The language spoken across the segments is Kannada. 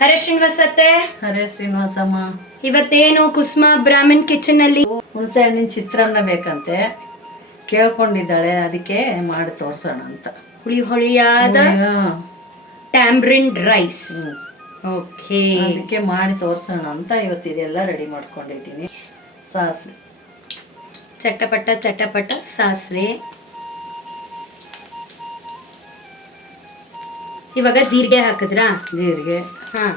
ಹರೇ ಶ್ರೀನಿವಾಸತ್ತೆ. ಹರೇ ಶ್ರೀನಿವಾಸಮ್ಮ. ಇವತ್ತೇನು ಕುಸುಮ ಬ್ರಾಹ್ಮಣ್ ಕಿಚನ್ ಅಲ್ಲಿ ಹುಣಸೆ ಹಣ್ಣಿನ ಚಿತ್ರಾನ್ನ ಬೇಕಂತೆ ಕೇಳ್ಕೊಂಡಿದ್ದಾಳೆ, ಅದಕ್ಕೆ ಮಾಡಿ ತೋರ್ಸೋಣ ಅಂತ. ಹುಳಿ ಹುಳಿಯಾದ ಟ್ಯಾಮ್ರಿನ್ ರೈಸ್. ಓಕೆ, ಅದಕ್ಕೆ ಮಾಡಿ ತೋರ್ಸೋಣ ಅಂತ ಇವತ್ತು ಇದೆಲ್ಲ ರೆಡಿ ಮಾಡ್ಕೊಂಡಿದ್ದೀನಿ. ಸಾಸಿವೆ, ಚಟಪಟ ಚಟಪಟ ಸಾಸಿವೆ. ಇವಾಗ ಜೀರಿಗೆ ಹಾಕಿದ್ರಾ? ಜೀರಿಗೆ, ಹಾಂ,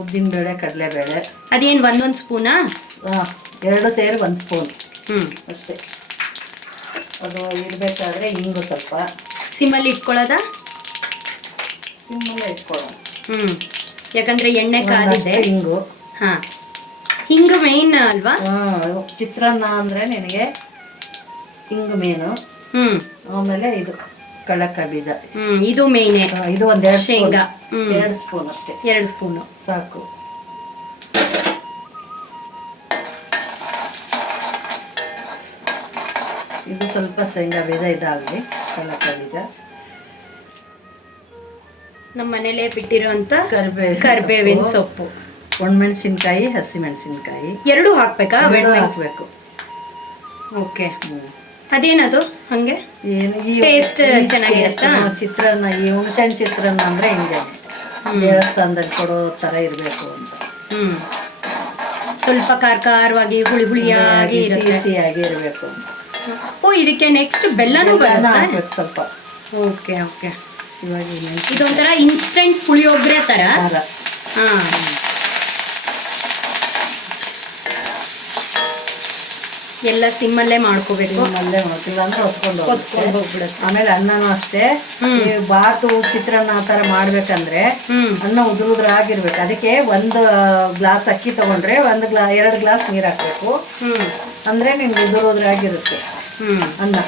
ಉದ್ದಿನಬೇಳೆ, ಕಡಲೆಬೇಳೆ. ಅದೇನು ಒಂದೊಂದು ಸ್ಪೂನಾ? ಎರಡು ಸೇರಿ 1 ಸ್ಪೂನ್ ಅಷ್ಟೇ. ಅದು ಇರಬೇಕಾದ್ರೆ ಹಿಂಗು ಸ್ವಲ್ಪ ಸಿಮ್ಮಲ್ಲಿ ಇಟ್ಕೊಳ್ಳೋದ? ಸಿಮ್ಮಲ್ಲೇ ಇಟ್ಕೊಳ್ಳೋಣ. ಯಾಕಂದ್ರೆ ಎಣ್ಣೆ ಕಾದಿದೆ. ಹಿಂಗು, ಹಾಂ, ಹಿಂಗು ಮೇನ್ ಅಲ್ವಾ? ಚಿತ್ರಾನ್ನ ಅಂದರೆ ನಿನಗೆ ಹಿಂಗು ಮೇನು. ಆಮೇಲೆ ಇದು ಕಡಲೆಕಾಯಿ ಬೀಜ, ಇದು ಮೇನೆ. ಇದು ಒಂದೆರಡು ಶೇಂಗಾ, 2 ಸ್ಪೂನ್ ಅಷ್ಟೇ. 2 ಸ್ಪೂನು ಸಾಕು. ಇದು ಸ್ವಲ್ಪ ಶೇಂಗಾ ಬೀಜ ಇದಾಗಲಿ, ಕಡಲೆಕಾಯಿ ಬೀಜ. ನಮ್ಮ ಮನೇಲೆ ಬಿಟ್ಟಿರೋಂಥ ಕರಿಬೇವಿನ ಸೊಪ್ಪು, ಒಣಮೆಣಸಿನ್ಕಾಯಿ, ಹಸಿಮೆಣಸಿನ್ಕಾಯಿ ಎರಡೂ ಹಾಕ್ಬೇಕಾ? ಹಾಕ್ಬೇಕು. ಓಕೆ, ಅದೇನದು ಹಂಗೆ ಟೇಸ್ಟ್ ಚೆನ್ನಾಗಿರುತ್ತಾ? ಚಿತ್ರಾನ್ನ, ಈ ಹುಣಸೆಹಣ್ಣು ಚಿತ್ರಾನ್ನ ಅಂದ್ರೆ ಹಿಂಗೆ ದೇವಸ್ಥಾನದಲ್ಲಿ ಕೊಡೋ ತರ ಇರಬೇಕು ಅಂತ. ಸ್ವಲ್ಪ ಖಾರವಾಗಿ ಹುಳಿ ಹುಳಿಯಾಗಿ ಸಿಹಿಯಾಗಿ ಇರಬೇಕು ಅಂತ. ಓ, ಇದಕ್ಕೆ ನೆಕ್ಸ್ಟ್ ಬೆಲ್ಲನೂ ಹಾಕ್ಬೇಕು ಸ್ವಲ್ಪ. Okay okay. ಇವಾಗ ಇದೊಂಥರ ಇನ್ಸ್ಟೆಂಟ್ ಪುಳಿಯೋಗರೆ ತರ. ಹಾಂ, ಎಲ್ಲ ಸಿಮ್ಮಲ್ಲೇ ಮಾಡ್ಕೋಬೇಕು. ಸಿಮ್ಮಲ್ಲೇ ಮಾಡ್ತಿಲ್ಲ ಅಂದ್ರೆ ಹೊತ್ಕೊಂಡು ಹೋಗ್ಬಿಡುತ್ತೆ. ಆಮೇಲೆ ಅನ್ನನೂ ಅಷ್ಟೇ. ಬಾತು ಚಿತ್ರಾನ್ನ ಆ ಥರ ಮಾಡ್ಬೇಕಂದ್ರೆ ಅನ್ನ ಉದುರಾಗಿರ್ಬೇಕು. ಅದಕ್ಕೆ 1 ಗ್ಲಾಸ್ ಅಕ್ಕಿ ತಗೊಂಡ್ರೆ 2 ಗ್ಲಾಸ್ ನೀರು ಹಾಕ್ಬೇಕು. ಅಂದ್ರೆ ನಿಮ್ಗೆ ಉದುರಾಗಿರುತ್ತೆ ಅನ್ನ.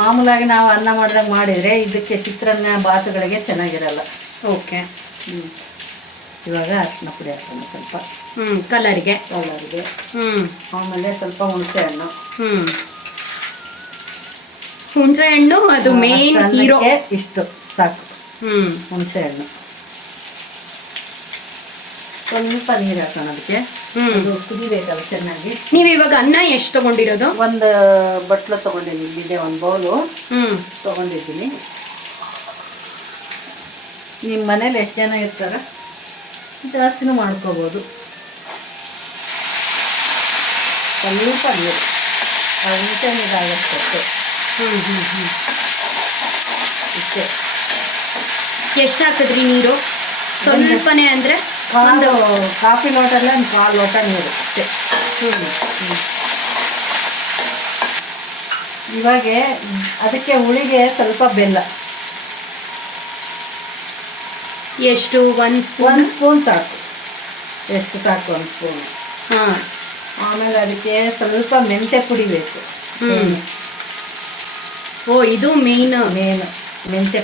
ಮಾಮೂಲಾಗಿ ನಾವು ಅನ್ನ ಮಾಡಿದಾಗ ಮಾಡಿದ್ರೆ ಇದಕ್ಕೆ ಚಿತ್ರಾನ್ನ ಬಾತುಗಳಿಗೆ ಚೆನ್ನಾಗಿರಲ್ಲ. ಓಕೆ. ಇವಾಗ ಅರಿಶಿನ ಪುಡಿ ಹಾಕೋಣ ಸ್ವಲ್ಪ, ಕಲರ್ಗೆ. ಆಮೇಲೆ ಸ್ವಲ್ಪ ಹುಣಸೆ ಹಣ್ಣು. ಹುಣಸೆ ಹಣ್ಣು ಅದು ಮೇನ್ ಹೀರೋ. ಇಷ್ಟು ಸಾಕು. ಹುಣಸೆ ಹಣ್ಣು, ಸ್ವಲ್ಪ ನೀರು ಹಾಕೋಣ ಅದಕ್ಕೆ. ಕುದಿಬೇಕಲ್ಲ ಚೆನ್ನಾಗಿ. ನೀವು ಇವಾಗ ಅನ್ನ ಎಷ್ಟು ತಗೊಂಡಿರೋದು? 1 ಬಟ್ಲು ತಗೊಂಡಿದ್ದೀನಿ. ಇಲ್ಲಿದೆ 1 ಬೌಲು ತಗೊಂಡಿದ್ದೀನಿ. ನಿಮ್ಮ ಮನೇಲಿ ಎಷ್ಟು ಜನ ಇರ್ತಾರ ಜಾಸ್ತಿನೂ ಮಾಡ್ಕೋಬೋದು. ಸ್ವಲ್ಪ ನೀರು, ಹುಣಸೆ ನೀರಾಗಷ್ಟೇ. ಇಷ್ಟೇ. ಎಷ್ಟು ಹಾಕಿದ್ರಿ ನೀರು? ಸ್ವಲ್ಪನೇ ಅಂದರೆ ಒಂದು ಕಾಫಿ ಲೋಟಲ್ಲ 1/4 ಲೋಟ ನೀರು ಅಷ್ಟೇ. ಇವಾಗ ಅದಕ್ಕೆ ಹುಳಿಗೆ ಸ್ವಲ್ಪ ಬೆಲ್ಲ. ಎಷ್ಟು? 1 ಸ್ಪೂನ್. 1 ಸ್ಪೂನ್ ಸಾಕು. ಎಷ್ಟು ಸಾಕು? 1 ಸ್ಪೂನ್. ಹಾಂ. ಆಮೇಲೆ ಅದಕ್ಕೆ ಸ್ವಲ್ಪ ಮೆಂತ್ಯ ಪುಡಿ ಬೇಕು. ಓ, ಇದು ಮೇನ್. ಮೆಂತ್ಯ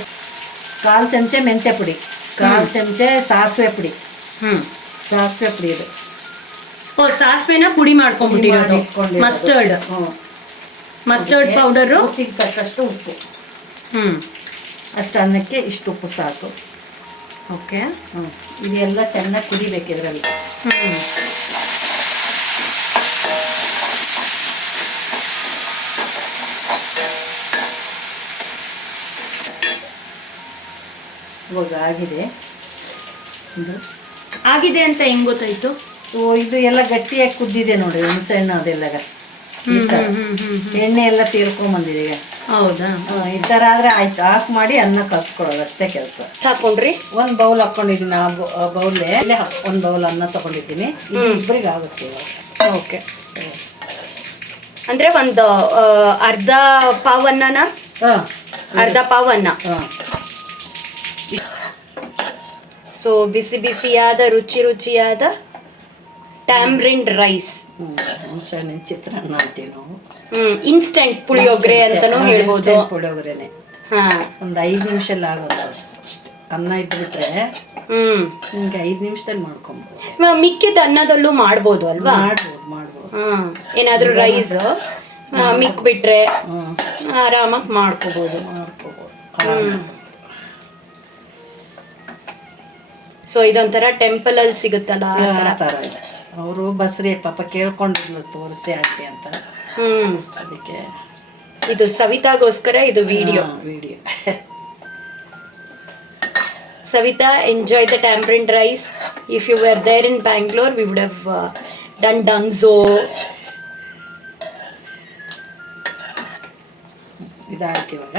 1/4 ಚಮಚೆ ಮೆಂತ್ಯ ಪುಡಿ, 1/4 ಚಮಚೆ ಸಾಸಿವೆ ಪುಡಿ. ಸಾಸಿವೆ ಪುಡಿ ಇದು. ಓ, ಸಾಸಿವೆನ ಪುಡಿ ಮಾಡ್ಕೊಂಡ್ಬಿಟ್ಟಿರೋದು. Mustard powder. ರುಚಿಗೆ ತಕ್ಕಷ್ಟು ಉಪ್ಪು. ಅಷ್ಟು ಅನ್ನಕ್ಕೆ ಇಷ್ಟು ಉಪ್ಪು ಸಾಕು. ಓಕೆ. ಇದೆಲ್ಲ ಚೆನ್ನಾಗಿ ಕುದಿಬೇಕು ಇದರಲ್ಲಿ. ಇವಾಗ ಆಗಿದೆ ಅಂತ ಹೆಂಗ್ ಗೊತ್ತಾಯ್ತು? ಇದು ಎಲ್ಲ ಗಟ್ಟಿಯಾಗಿ ಕುದ್ದಿದೆ ನೋಡಿ, ಹುಣಸೆ ಹಣ್ಣು ಅದೆಲ್ಲ ಎಣ್ಣೆ ಎಲ್ಲ ತೀರ್ಕೊಂಬಂದಿದೆ. ಹೌದಾ? ಈ ಥರ ಆದರೆ ಆಯ್ತು. ಆಫ್ ಮಾಡಿ ಅನ್ನ ಕಲ್ಸ್ಕೊಳ್ಳೋದು ಅಷ್ಟೇ ಕೆಲಸ. ಹಾಕೊಂಡ್ರಿ? 1 ಬೌಲ್ ಹಾಕ್ಕೊಂಡಿದ್ದೀನಿ. ಆ ಬೌಲೇ 1 ಬೌಲ್ ಅನ್ನ ತಗೊಂಡಿದ್ದೀನಿ. ಇಬ್ಬರಿಗೆ ಆಗುತ್ತೆ ಇವಾಗ. ಓಕೆ. ಅಂದರೆ ಒಂದು ಅರ್ಧ ಪಾವ್ ಅನ್ನನ? ಅರ್ಧ ಪಾವ್ ಅನ್ನ. ಸೊ ಬಿಸಿ ಬಿಸಿಯಾದ ರುಚಿಯಾದ ಟ್ಯಾಮ್ರಿನ್ ರೈಸ್. ಹುಣಸೆಹಣ್ಣಿನ ಚಿತ್ರಾನ್ನ ಅಂತೀವಿ ನಾವು. ಇನ್ಸ್ಟೆಂಟ್ ಪುಳಿಯೋಗರೆ ಅಂತಾನೂ ಹೇಳ್ಬೋದು. ಪುಳಿಯೋಗರೆನೆ. ಹಾಂ, ಒಂದು 5 ನಿಮಿಷದಲ್ಲಿ ಆಗೋದು ಅಷ್ಟೇ. ಅನ್ನ ಇದ್ಬಿಟ್ರೆ ನಿಮಗೆ 5 ನಿಮಿಷದಲ್ಲಿ ಮಾಡ್ಕೊಬೋದು. ಮಿಕ್ಕಿದ ಅನ್ನದಲ್ಲೂ ಮಾಡ್ಬೋದು ಅಲ್ವಾ? ಮಾಡ್ಬೋದು. ಏನಾದರೂ ರೈಸ್ ಮಿಕ್ಬಿಟ್ರೆ ಆರಾಮಾಗಿ ಮಾಡ್ಕೋಬೋದು. ಸೊ ಇದೊಂಥರ ಟೆಂಪಲ್ ಅಲ್ಲಿ ಸಿಗುತ್ತಲ್ಲ ಆ ಥರ. ಆ ಥರ ಇದೆ. ಅವರು ಬಸ್ರಿ ಪಾಪ ಕೇಳ್ಕೊಂಡಿದ್ರು ತೋರಿಸಿ ಆಂಟಿ ಅಂತ, ಅದಕ್ಕೆ ಇದು ಸವಿತಾಗೋಸ್ಕರ ಇದು video. Savita, enjoy the tamarind rice. If you were there in Bangalore, we would have done Dangzo. ಇದಾಯ್ತು ಇವಾಗ.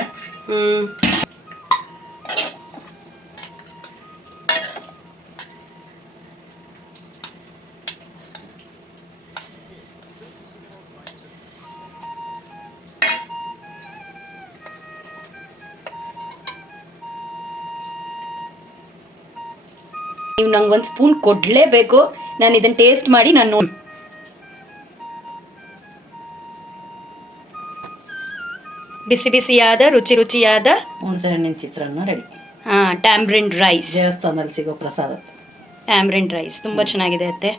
ನೀವು ನಂಗೆ ಒಂದು ಸ್ಪೂನ್ ಕೊಡಲೇಬೇಕು. ನಾನು ಇದನ್ನು ಟೇಸ್ಟ್ ಮಾಡಿ ನಾನು ಬಿಸಿ ಬಿಸಿಯಾದ ರುಚಿ ರುಚಿಯಾದ ಹುಣಸೆಹಣ್ಣಿನ ಚಿತ್ರಾನ್ನ ರೆಡಿ. ಟ್ಯಾಮ್ರಿನ್ ರೈಸ್, ದೇವಸ್ಥಾನದಲ್ಲಿ ಸಿಗೋ ಪ್ರಸಾದ. ಟ್ಯಾಮ್ರಿನ್ ರೈಸ್ ತುಂಬ ಚೆನ್ನಾಗಿದೆ ಅತ್ತೆ.